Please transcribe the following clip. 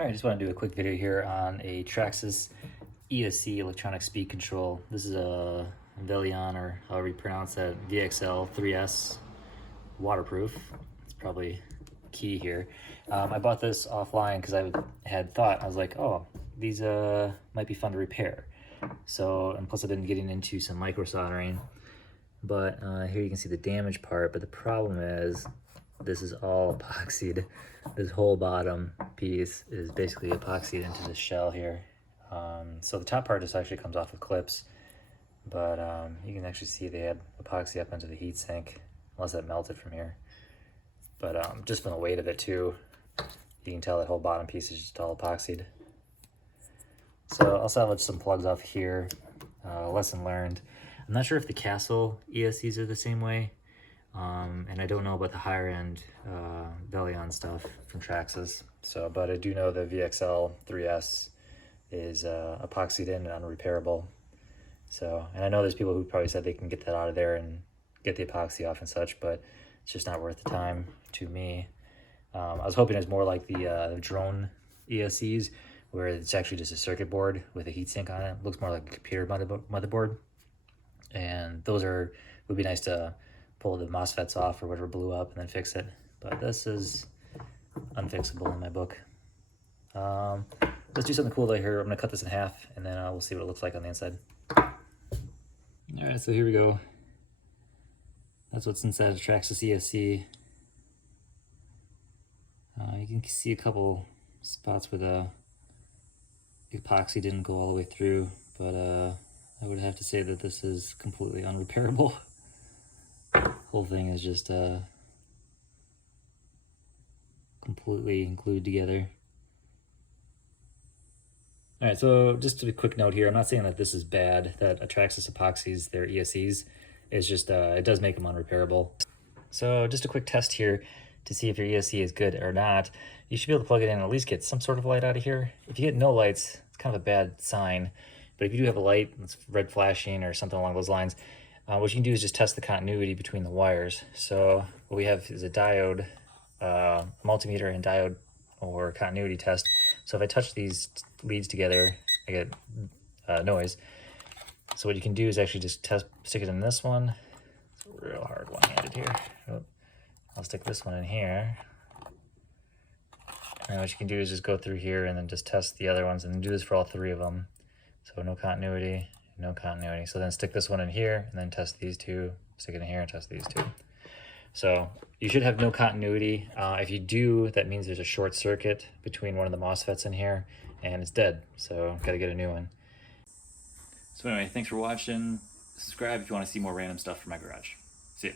All right, I just want to do a quick video here on a Traxxas ESC electronic speed control. This is a Velion, or however you pronounce that, VXL 3S waterproof. It's probably key here. I bought this offline because I was like, oh, these might be fun to repair. So, and plus I've been getting into some micro soldering. But here you can see the damage part, but the problem is this is all epoxied. This whole bottom piece is basically epoxied into the shell here. So the top part just actually comes off with clips, but you can actually see they had epoxy up into the heatsink, unless that melted from here. But just from the weight of it too, you can tell that whole bottom piece is just all epoxied. So I'll salvage some plugs off here. Lesson learned. I'm not sure if the Castle ESCs are the same way. And I don't know about the higher end Velion stuff from Traxxas. So, but I do know the VXL 3S is epoxied in and unrepairable. So, and I know there's people who probably said they can get that out of there and get the epoxy off and such, but it's just not worth the time to me. I was hoping it was more like the drone ESCs, where it's actually just a circuit board with a heatsink on it. It looks more like a computer motherboard. And those would be nice to pull the MOSFETs off or whatever blew up and then fix it. But this is unfixable in my book. Let's do something cool right here. I'm gonna cut this in half and then we'll see what it looks like on the inside. All right, so here we go. That's what's inside the Traxxas ESC. You can see a couple spots where the epoxy didn't go all the way through, but I would have to say that this is completely unrepairable. Whole thing is just completely glued together. All right, so just a quick note here. I'm not saying that this is bad, that Traxxas epoxies their ESCs. It's just, it does make them unrepairable. So just a quick test here to see if your ESC is good or not. You should be able to plug it in and at least get some sort of light out of here. If you get no lights, it's kind of a bad sign. But if you do have a light that's red flashing or something along those lines, what you can do is just test the continuity between the wires. So what we have is a diode, multimeter and diode, or continuity test. So if I touch these leads together, I get noise. So what you can do is actually just stick it in this one. It's a real hard one-handed here. Oh, I'll stick this one in here. And what you can do is just go through here and then just test the other ones, and then do this for all three of them. So no continuity, no continuity. So then stick this one in here and then test these two, stick it in here and test these two. So you should have no continuity. If you do, that means there's a short circuit between one of the MOSFETs in here and it's dead. So got to get a new one. So anyway, thanks for watching. Subscribe if you want to see more random stuff from my garage. See ya.